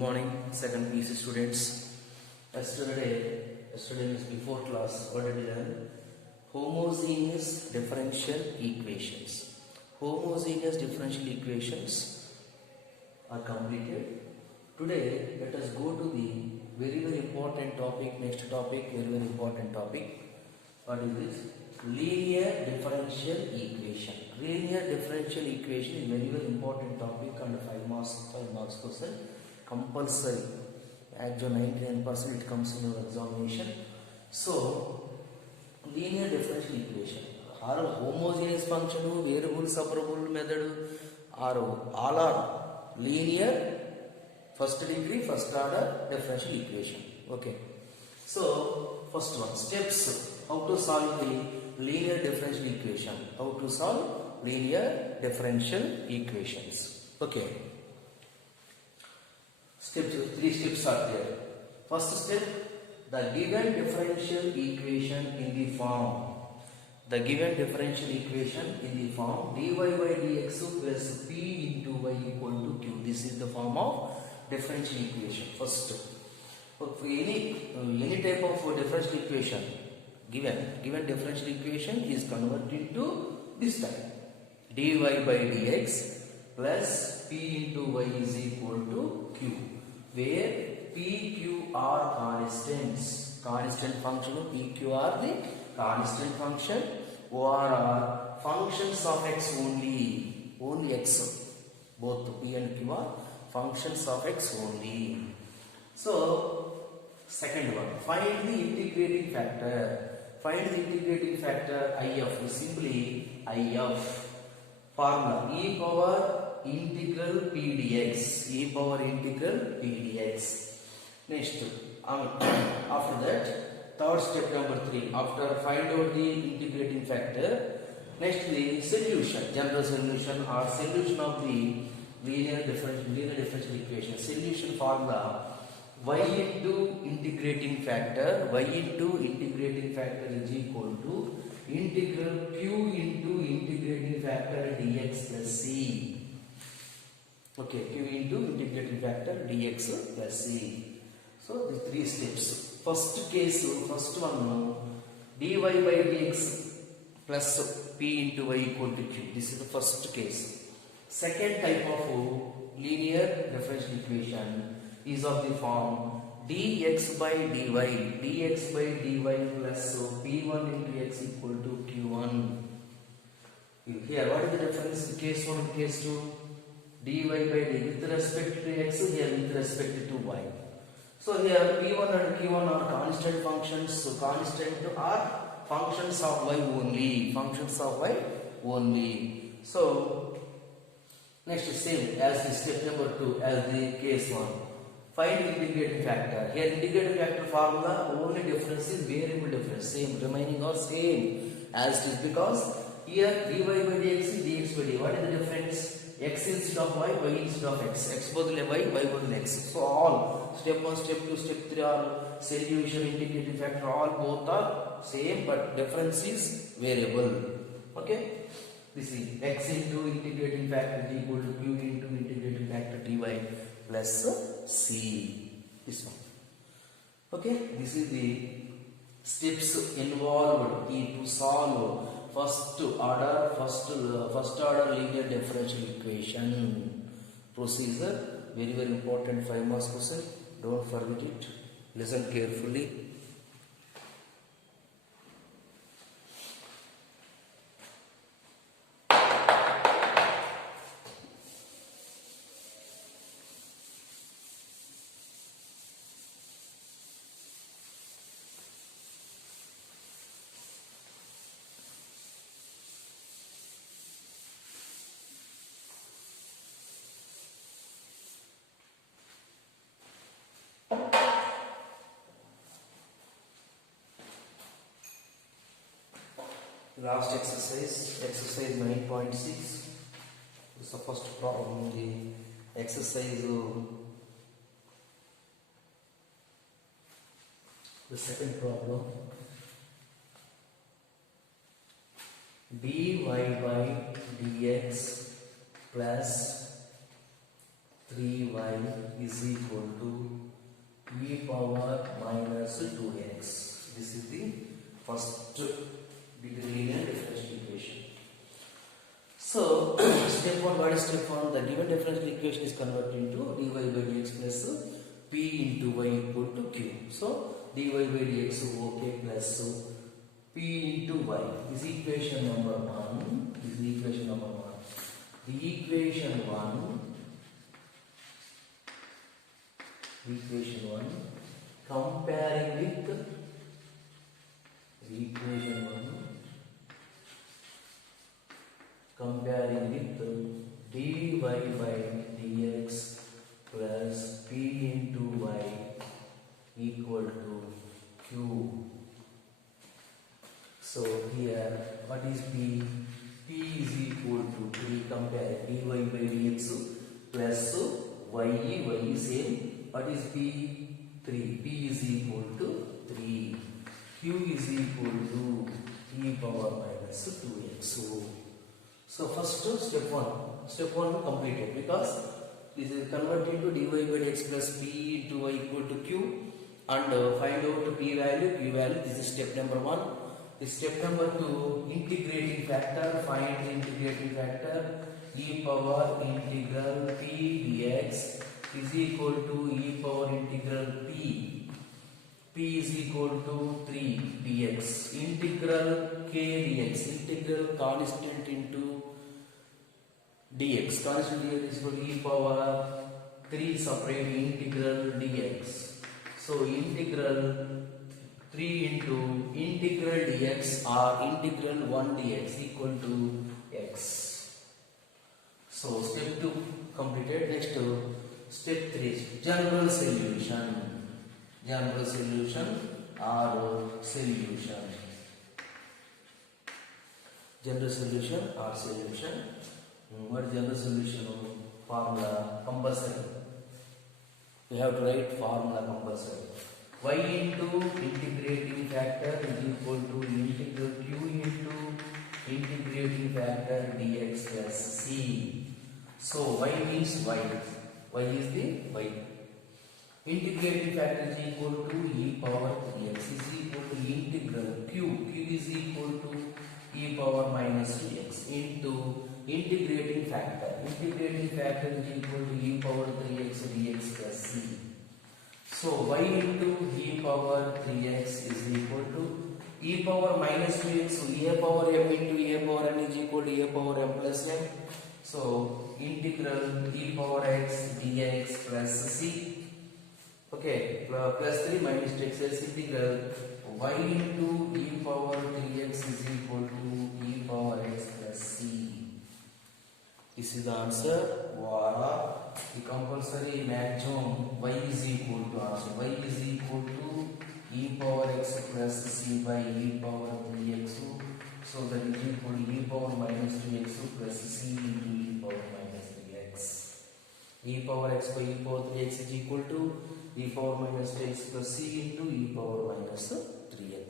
morning, second PC students. Yesterday is before class. What did we learn? Homogeneous differential equations. Homogeneous differential equations are completed. Today, let us go to the very important topic. Next topic, very important topic. What is this? Linear differential equation. Linear differential equation is very important topic and 5 marks question compulsory. Actually 99% it comes in your examination. So linear differential equation are homogeneous function, variable separable method, are all are linear first degree first order differential equation. Okay, so first one, steps how to solve the linear differential equation. How to solve linear differential equations. Okay, steps, 3 steps are there. First step, the given differential equation in the form. The given differential equation in the form dy by dx plus p into y equal to q. This is the form of differential equation. First, for any type of differential equation, given differential equation is converted into this type: dy by dx plus p into y is equal to q, where p, q are constants. Constant function of p, q are the constant function, or are functions of x only. Only x. Both p and q are functions of x only. So, second one, find the integrating factor. Find the integrating factor if is simply if. Formula e power integral p dx. E power integral p dx. Next, after that, third step number 3. After find out the integrating factor, next the solution, general solution or solution of the linear differential equation. Solution formula: y into integrating factor is equal to integral q into integrating factor dx plus c. Okay, q into integrating factor dx plus c. So the 3 steps. First case, first one, dy by dx plus p into y equal to q. This is the first case. Second type of linear differential equation is of the form dx by dy plus p1 into x equal to q1. Here, what is the difference? Case 1 and case 2, dy by d with respect to x, here with respect to y. So here p1 and q1 are constant functions. So constant are functions of y only. Functions of y only. So next, same as the step number 2 as the case 1. Find integrating factor. Here integrating factor formula, only difference is variable difference. Same, remaining are same as it is, because here dy by dx is dx by dy. What is the difference? X instead of y, y instead of x. X bottle y, y bottle x. So all step 1, step 2, step 3 are solution, integrating factor, all both are same, but difference is variable. Okay. This is x into integrating factor is equal to q into integrating factor dy plus c. This one. Okay, this is the steps involved to solve first order linear differential equation. Procedure, very important 5 marks question. Don't forget it. Listen carefully. Last exercise 9.6 is the first problem. The exercise, the second problem, dy by dx plus 3y is equal to e power minus 2x. This is the first linear differential equation. So, step 1, what is step 1? The given differential equation is converted into dy by dx plus p into y equal to q. So, dy by dx okay plus p into y is equation number 1. This is equation number 1. The equation 1 comparing with equation 1 comparing with dy by dx plus p into y equal to q. So here what is p? P is equal to, we compare dy by dx plus y is same. What is p? 3. P is equal to 3. Q is equal to e power minus 2x. So first step 1 completed, because this is converted into dy by dx plus p into y equal to q, and find out p value, q value. This is step number 1. This step number 2, integrating factor. Find the integrating factor. E power integral p dx is equal to e power integral p. P is equal to 3 dx. Integral k dx. Integral constant into dx. Constant dx is equal to e power 3 separate integral dx. So integral 3 into integral dx or integral 1 dx equal to x. So step 2 completed. Next step 3, general solution or solution. General solution or solution. What is general solution? Formula compulsory. We have to write formula compulsory. Y into integrating factor is equal to integral q into integrating factor dx plus c. So y means y. Y is the y. Integrating factor is equal to e power 3x is equal to integral q. Q is equal to e power minus 2x into integrating factor. Integrating factor is equal to e power 3x dx plus c. So y into e power 3x is equal to e power minus 2x. So e power m into e power n is equal to e power m plus m. So integral e power x dx plus c. Okay, plus 3 minus 2x is integral y into e power 3x is equal to e power x plus c. This is the answer. Vara the compulsory maximum y is equal to answer. Y is equal to e power x plus c by e power 3x. So that is equal to e power minus 3x plus c into e power minus 3x. E power x by e power 3x is equal to e power minus 3x plus c into e power minus 3x.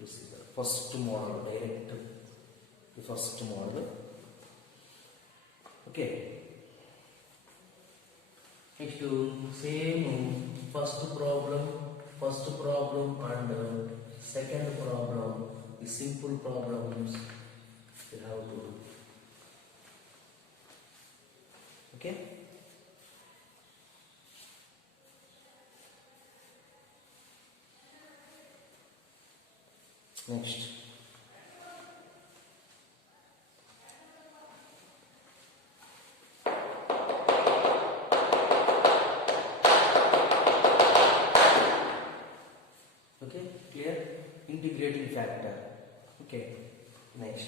This is the first model, direct. The first model. Okay. Next to same first problem and second problem. The simple problems we have to do. Okay. Next. Okay, clear? Integrating factor. Okay, next.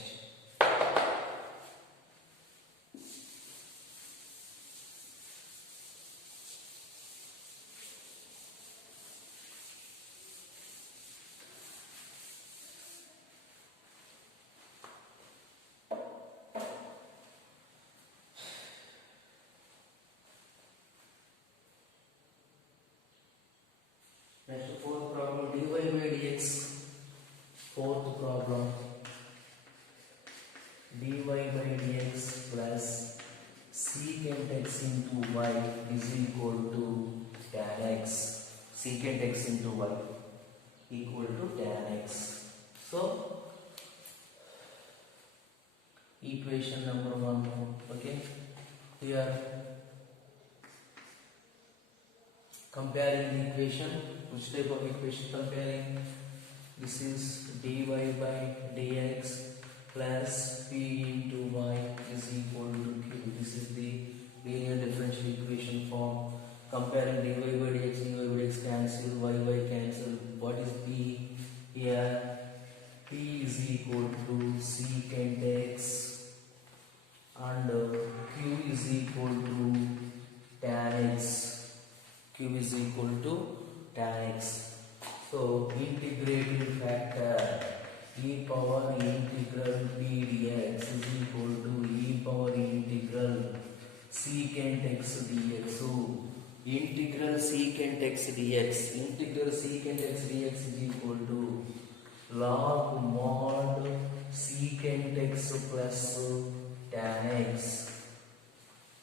Next, fourth problem, dy by dx. Fourth problem. is equal to tan x. Secant x into y equal to tan x. So equation number 1. Okay, here comparing the equation. Which type of equation comparing? This is dy by dx plus p into y is equal to q. This is the linear differential equation form. Comparing dy by dx cancel, y cancel. What is p? Here p is equal to secant x and q is equal to tan x. Q is equal to tan x. So integrating factor e power integral p dx is equal to e power integral secant x dx. So integral secant x dx. Integral secant x dx is equal to log mod secant x plus tan x.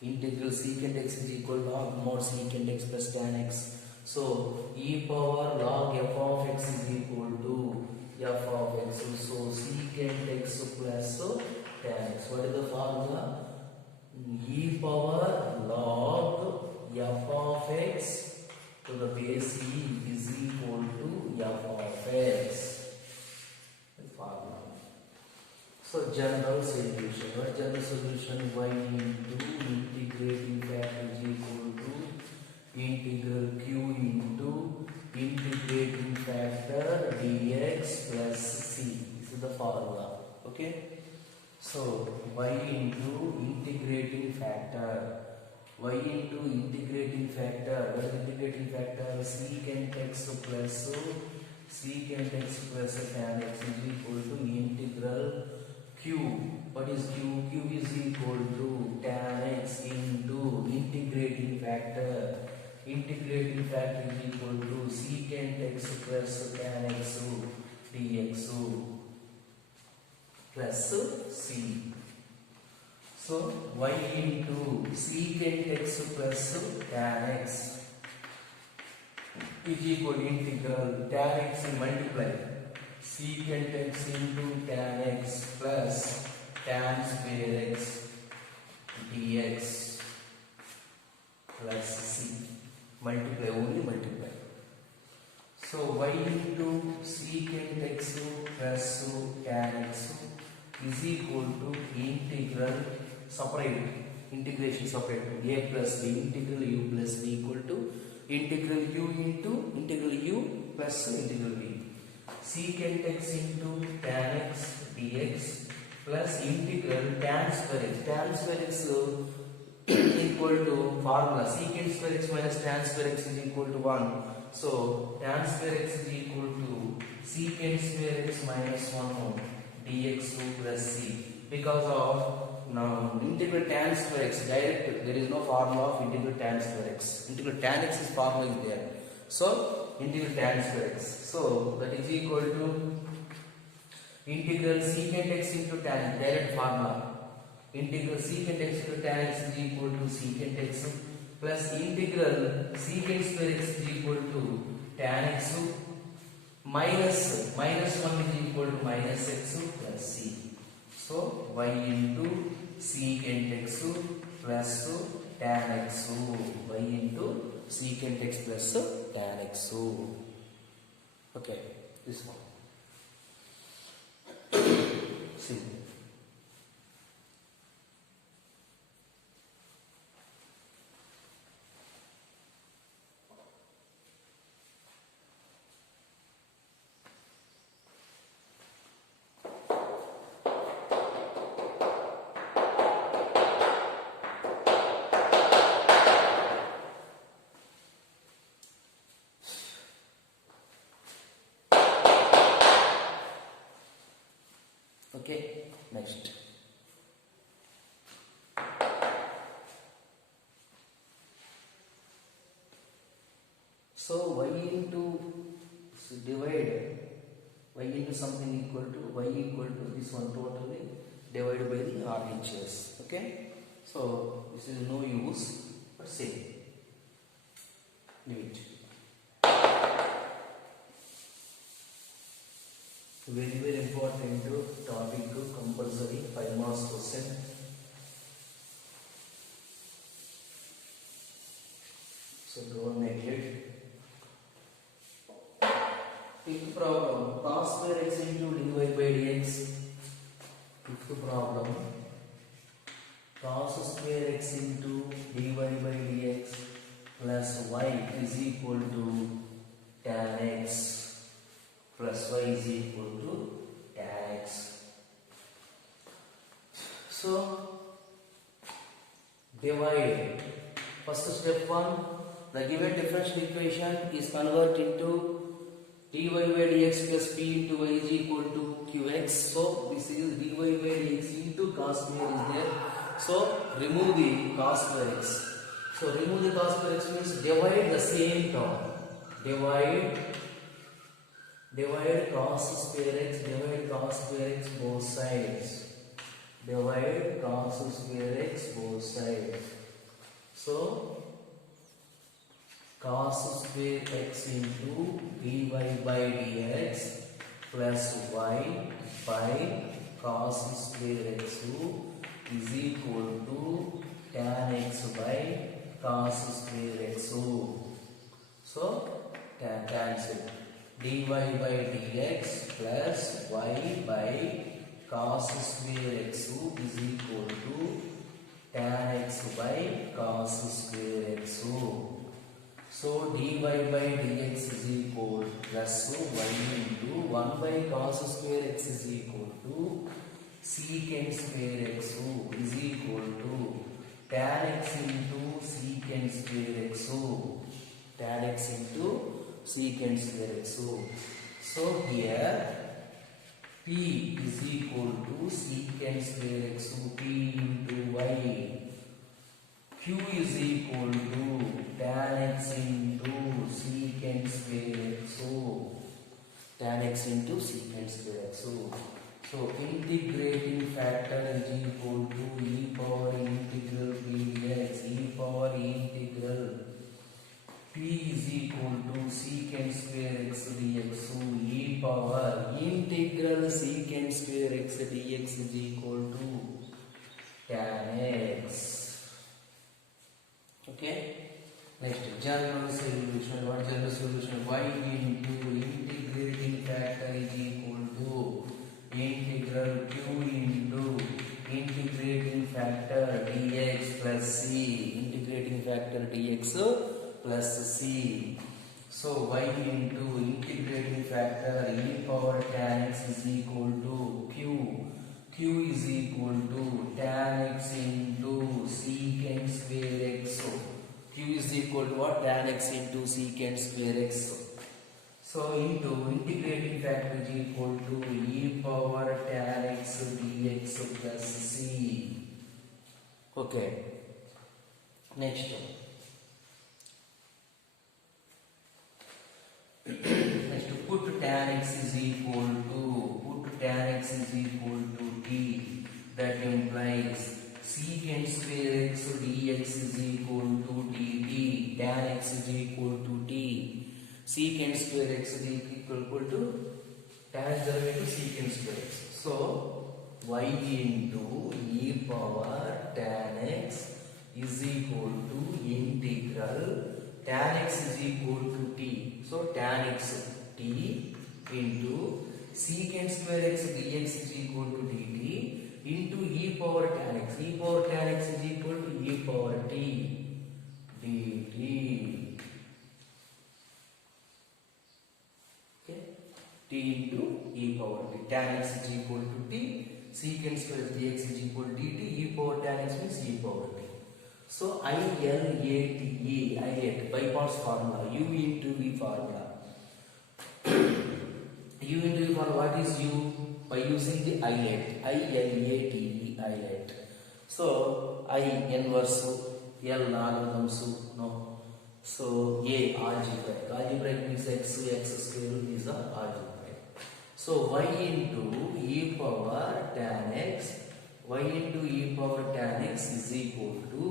Integral secant x is equal to log mod secant x plus tan x. So e power log f of x is equal to f of x. So secant x plus tan x. What is the formula? E power log f of x to the base e is equal to f of x. The formula. So general solution. What general solution? Y into integrating factor is equal to integral q into integrating factor dx plus c. This is the formula. Okay. So y into integrating factor. Y into integrating factor. What is integrating factor? Secant x plus secant x plus tan x is equal to integral q. What is q? Q is equal to tan x into integrating factor. Integrating factor is equal to secant x plus tan x dx plus c. So y into secant x plus tan x is equal to integral tan x multiply secant x into tan x plus tan square x dx plus c. Multiply, only multiply. So y into secant x plus tan x is equal to integral separate. Integration separate. A plus b. Integral u plus b equal to integral u into integral u plus integral b. Secant x into tan x dx plus integral tan square x. Tan square x equal to formula secant square x minus tan square x is equal to 1. So tan square x is equal to secant square x minus 1 dx plus c. Because of now integral tan square x direct, there is no formula of integral tan square x. Integral tan x is formula is there. So integral tan square x. So that is equal to integral secant x into tan, direct formula. Integral secant x into tan x is equal to secant x plus integral secant square x is equal to tan x minus 1 is equal to minus x plus c. So y into secant x plus tan x. Y into secant x plus tan x. Okay, this one. See. Okay, next. So y into divide y into something equal to y equal to this one totally divided by the RHS. Okay, so this is no use but same. Leave it. Very very important topic, compulsory 5 marks question. So don't neglect. Fifth problem, cos square x into dy by dx. Fifth problem, cos square x into dy by dx plus y is equal to tan x plus y is equal to tan x. So divide. First step 1, the given differential equation is converted into dy by dx plus p into y is equal to qx. So this is dy by dx into cos square is there. So remove the cos square x. So remove the cos square x means divide the same term. Divide cos square x, divide cos square x both sides. Divide cos square x both sides. So cos square x into dy by dx plus y by cos square x is equal to tan x by cos square x. So cancel. Dy by dx plus y by cos square x is equal to tan x by cos square x. So dy by dx is equal plus y into 1 by cos square x is equal to secant square x is equal to tan x into secant square x. Tan x into secant square x. So here p is equal to secant square x, p into y. Q is equal to tan x into secant square x. Tan x into secant square x. So integrating factor is equal to e power integral p dx, e power integral p is equal to secant square x dx. So e power integral secant square x dx is equal to tan x. Okay. Next, general solution. What general solution? Y into integrating factor is equal to integral q into integrating factor dx plus c. Integrating factor dx plus c. So y into integrating factor e power tan x is equal to q. Q is equal to tan x into secant square x. Q is equal to what? Tan x into secant square x. So into integrating factor is equal to e power tan x dx plus c. Okay. Next. Next, put tan x is equal to t. That implies secant square x dx is equal to dt. Tan x is equal to t. Secant square x is equal to tan derivative secant square x. So y into e power tan x is equal to integral tan x is equal to t. So tan x t into secant square x dx is equal to dt into e power tan x. E power tan x is equal to e power t dt. Okay, t into e power t. Tan x is equal to t. Secant square dx is equal to dt. E power tan x means e power t. So ILATE by parts formula, u into v formula. U into v formula, what is u? By using the ILATE, ILATE. So I inverse, L logarithms, no. So A algebraic. Algebraic means x square is a algebraic. So y into e power tan x, y into e power tan x is equal to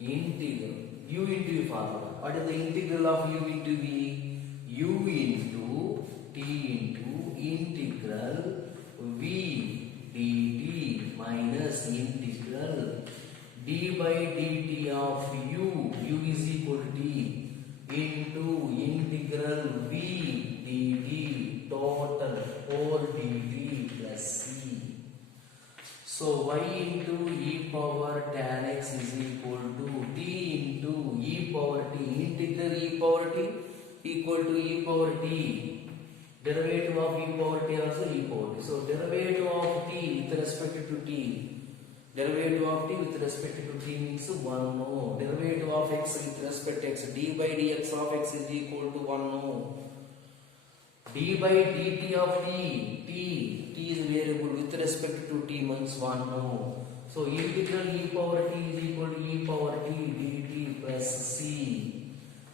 integral u into v formula. What is the integral of u into v? U into t into integral v dt minus integral d by dt of u is equal to t into integral v dt total whole dt plus c. So y into e power tan x is equal to t into e power t. Integral e power t equal to e power t. Derivative of e power t also e power t. So derivative of t with respect to t. Derivative of t with respect to t means 1 no. Derivative of x with respect to x. D by dx of x is equal to 1 no. D by dt of t is variable with respect to t means 1 no. So integral e power t is equal to e power t dt plus c.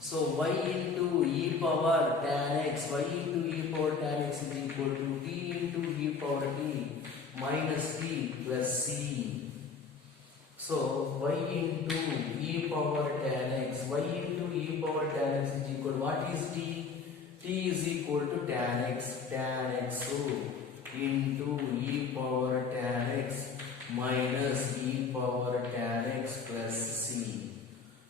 So y into e power tan x, y into e power tan x is equal to t into e power t minus t plus c. So y into e power tan x, y into e power tan x is equal to what is t? T is equal to tan x so into e power tan x minus e power tan x plus c.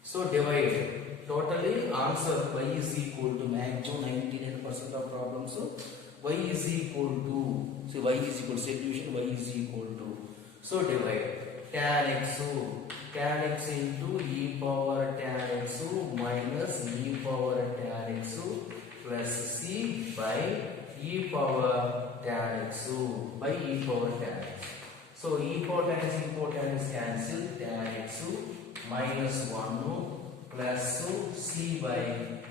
So divide. Totally answer y is equal to maximum 99% of problems. So y is equal to, see y is equal to solution, y is equal to. So divide tan x into e power tan x minus e power tan x plus c by e power tan x by e power tan x. So e power tan x cancel, tan x minus 1 plus c by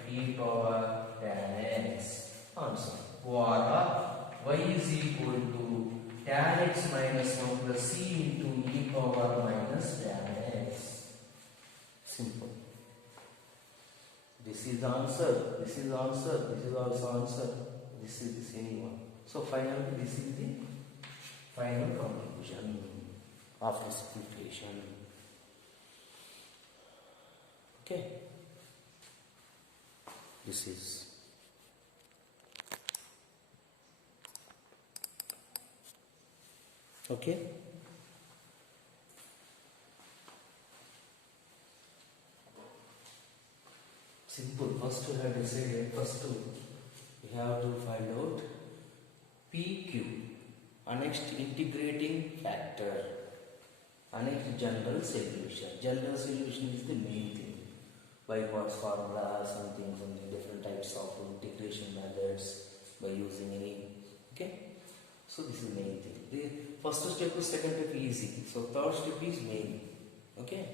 e power tan x. Answer. Or y is equal to tan x minus 1 plus c into e power minus tan x. Simple. This is the answer. This is the answer. This is also answer. This is the same one. So finally, this is the final conclusion after simplification. Okay. This is okay. Simple. First we have decided. First we have to find out PQ. Next integrating factor. Next general solution. General solution is the main thing. By-Pass formula, something different types of integration methods by using any. Okay. So this is the main thing. The first step is second step easy. So third step is main. Okay.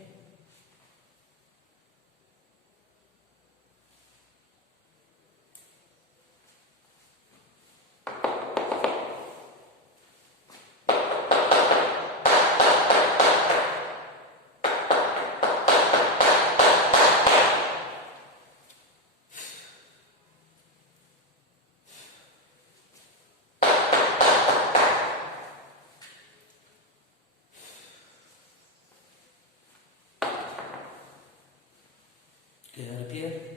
Clear?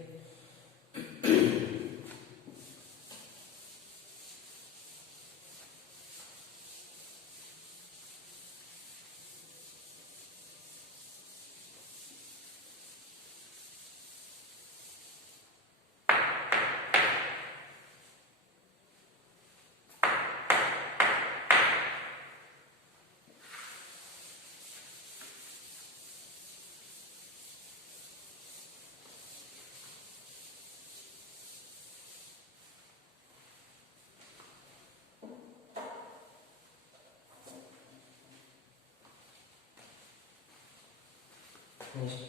Next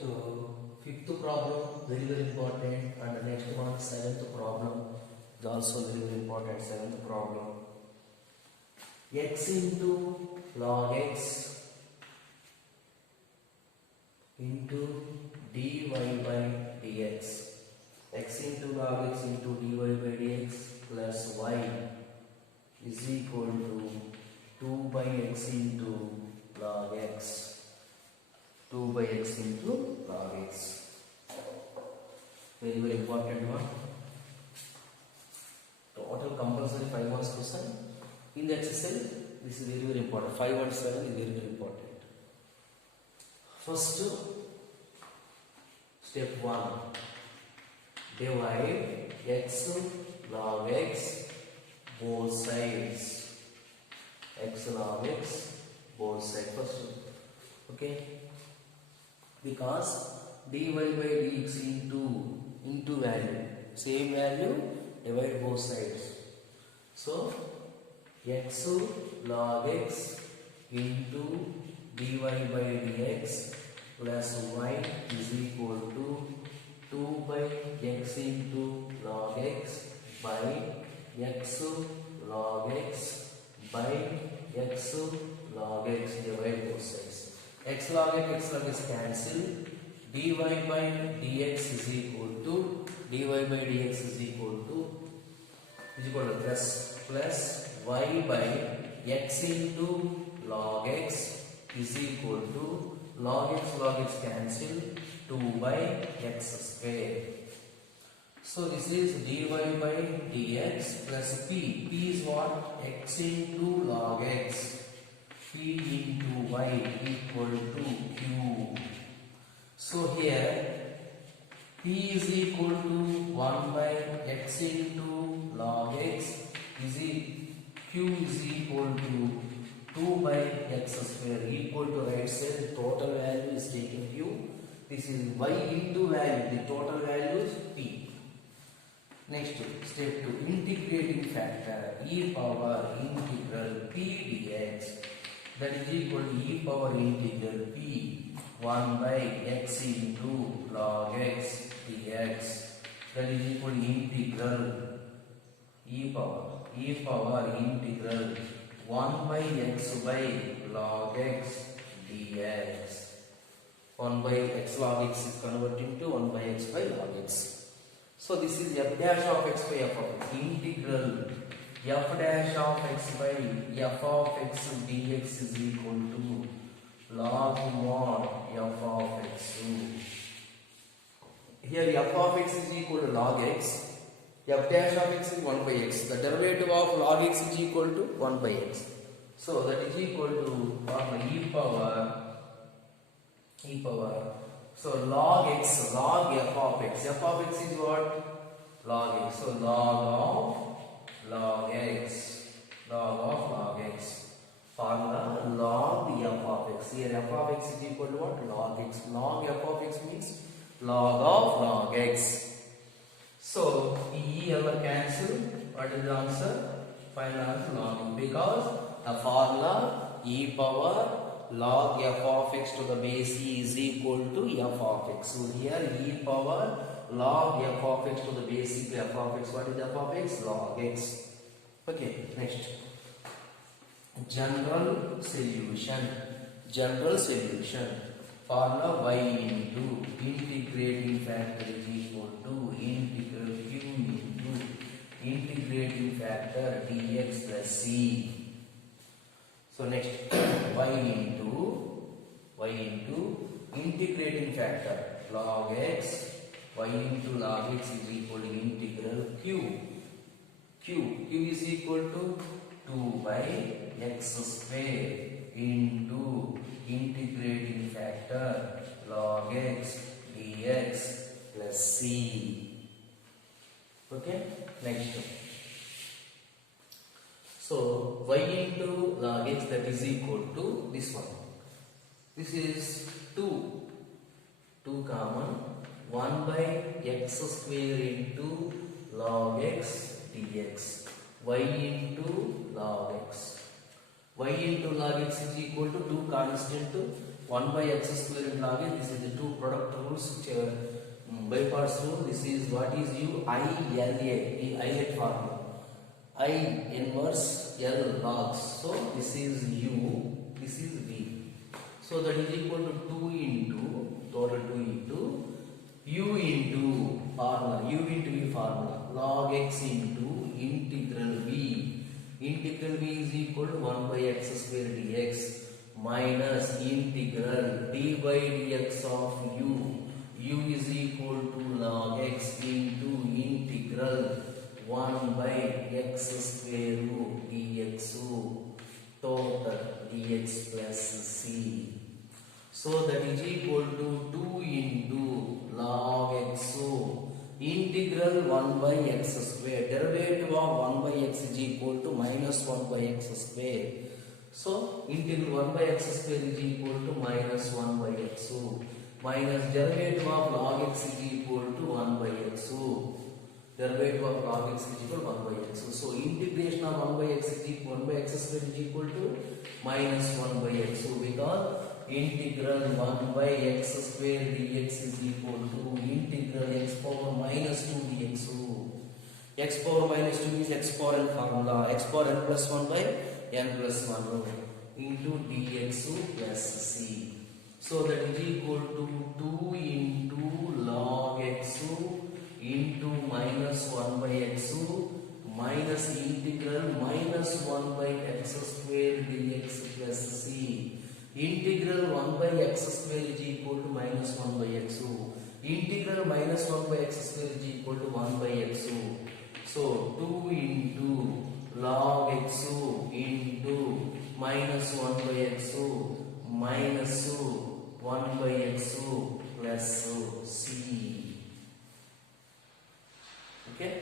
fifth problem very important, and the next one seventh problem is also very important. Seventh problem, x into log x into dy by dx, x into log x into dy by dx plus y is equal to 2 by x into log x. 2 by x into log x. Very, very important one. Total compulsory 5 marks question. In the exercise, this is very, very important. 5 and 7 is very, very important. First, step 1. Divide x log x both sides. X log x both sides first. Okay. Because dy by dx into value. Same value, divide both sides. So, x log x into dy by dx plus y is equal to 2 by x into log x by x log x by x log x, divide both sides. X log x cancel. Dy by dx is equal to plus y by x into log x is equal to log x cancel 2 by x square. So this is dy by dx plus p. P is what? X into log x. P into y equal to q. So here p is equal to 1 by x into log x q is equal to 2 by x square equal to right side total value is taken q. This is y into value, the total value is p. Next step 2, integrating factor e power integral p dx, that is equal to e power integral p 1 by x into log x dx, that is equal to integral e power integral 1 by x by log x dx. 1 by x log x is converted into 1 by x by log x. So this is f dash of x by f of x. Integral f dash of x by f of x dx is equal to log mod f of x. Here f of x is equal to log x. F dash of x is 1 by x. The derivative of log x is equal to 1 by x. So that is equal to e power. So log x, log f of x. F of x is what? Log x. So log x. Formula log f of x. Here f of x is equal to what? Log x. Log f of x means log of log x. So e ever cancel. What is the answer? Final answer log, because the formula e power log f of x to the base e is equal to f of x. So here e power log f of x to the base e to f of x. What is f of x? Log x. Okay, next. General solution. Formula y into integrating factor is equal to integral q into integrating factor dx plus c. So next y into integrating factor log x, y into log x is equal to integral q is equal to 2 by x square into integrating factor log x dx plus c. Okay, next. So y into log x, that is equal to this one. This is 2 common, 1 by x square into log x dx. Y into log x. Y into log x is equal to 2 constant 1 by x square into log x. This is the two product rules which are by parts rule. This is what is u I L A, the I formula. I inverse L logs. So this is u, this is v. So that is equal to 2 into total 2 into u into v formula log x into integral v. Integral v is equal to 1 by x square dx minus integral d by dx of u. U is equal to log x So that is equal to 2 into log x. So integral 1 by x square. Derivative of 1 by x is equal to minus 1 by x square. So integral 1 by x square is equal to minus 1 by x. So minus derivative of log x is equal to 1 by x. So derivative of log x is equal to 1 by x. So integration of 1 by x is equal 1 by x square is equal to minus 1 by x. So because integral 1 by x square dx is equal to integral x power minus 2 dx. So x power minus 2 is x power n formula. X power n plus 1 by n plus 1 into dx plus c. So that is equal to 2 into log x into minus 1 by x minus integral minus 1 by x square dx plus c. Integral 1 by x square is equal to minus 1 by x. Integral minus 1 by x square is equal to 1 by x. So 2 into log x into minus 1 by x minus 1 by x plus c. Okay.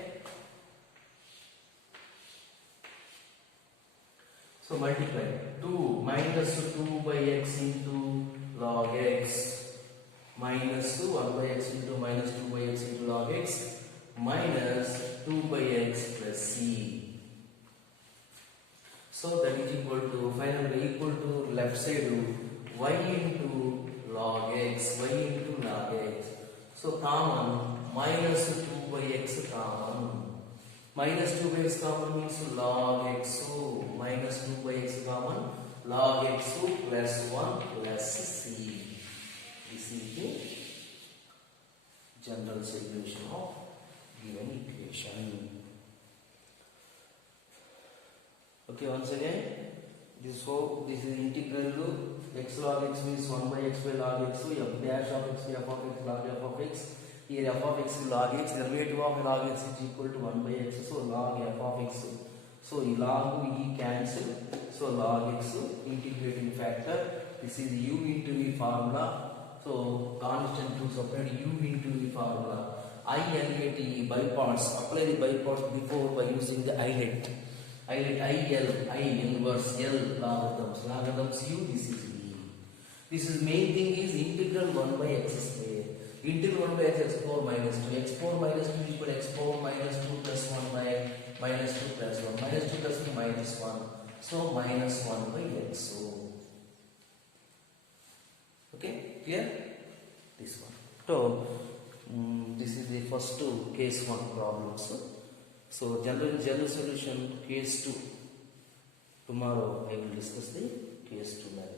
So multiply 2 minus 2 by x into log x minus 2 1 by x into minus 2 by x into log x minus 2 by x plus c. So that is equal to finally equal to left side y into log x, y into log x. So common minus 2 by x common. Minus 2 by x common means log x. So minus 2 by x common log x plus 1 plus c. This is the general solution of given equation. Okay, once again, this is integral x log x means 1 by x by log x. F dash of x by f of x log f of x. Here f of x is log x. Derivative of log x is equal to 1 by x. So log f of x. So log e cancel. So log x integrating factor. This is u into v formula. So constant to separate u into v formula. I LAT by parts. Apply the by parts before by using the ILAT. I inverse L logarithms. Logarithms u, this is v. This is main thing is integral 1 by x square. Integral 1 by x power minus 2. X power minus 2 is equal to x power minus 2 plus 1 by minus 2 plus 1. Minus 2 plus 1 minus 1. So minus 1 by x. So okay, clear? This one. So this is the first case 1 problems. So general solution case 2. Tomorrow I will discuss the case 2 matter.